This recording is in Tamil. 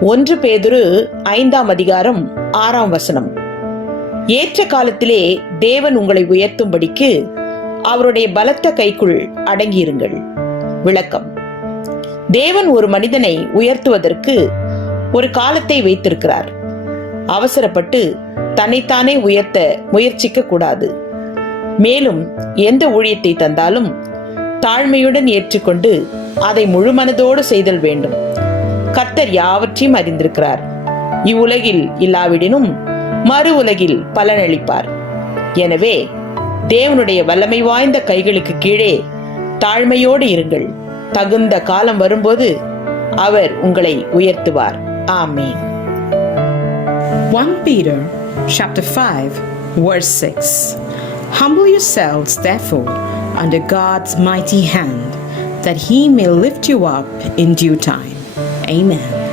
ஒன்று பேதுரு ஐந்தாம் அதிகாரம் ஆறாம் வசனம். ஏற்ற காலத்திலே தேவன் உங்களை உயர்த்தும்படிக்கு அவருடைய பலத்த கைக்குள் அடங்கியிருங்கள். விளக்கம். தேவன் ஒரு மனிதனை உயர்த்துவதற்கு ஒரு காலத்தை வைத்திருக்கிறார். அவசரப்பட்டு தன்னைத்தானே உயர்த்த முயற்சிக்க கூடாது. மேலும் எந்த ஊழியத்தை தந்தாலும் தாழ்மையுடன் ஏற்றுக்கொண்டு அதை முழுமனதோடு செய்தல் வேண்டும். கர்த்தர் யாவற்றையும் அறிந்திருக்கிறார். இவ்வுலகில் இல்லாவிடினும் மறு உலகில் பலனளிப்பார் எனவே தேவனுடைய வல்லமை வாய்ந்த கைகளுக்கு கீழே தாழ்மையோடு இருங்கள். தகுந்த காலம் வரும்போது அவர் உங்களை உயர்த்துவார். ஆமென். 1 Peter chapter 5 verse 6 Humble yourselves therefore under God's mighty hand that he may lift you up in due time. Amen.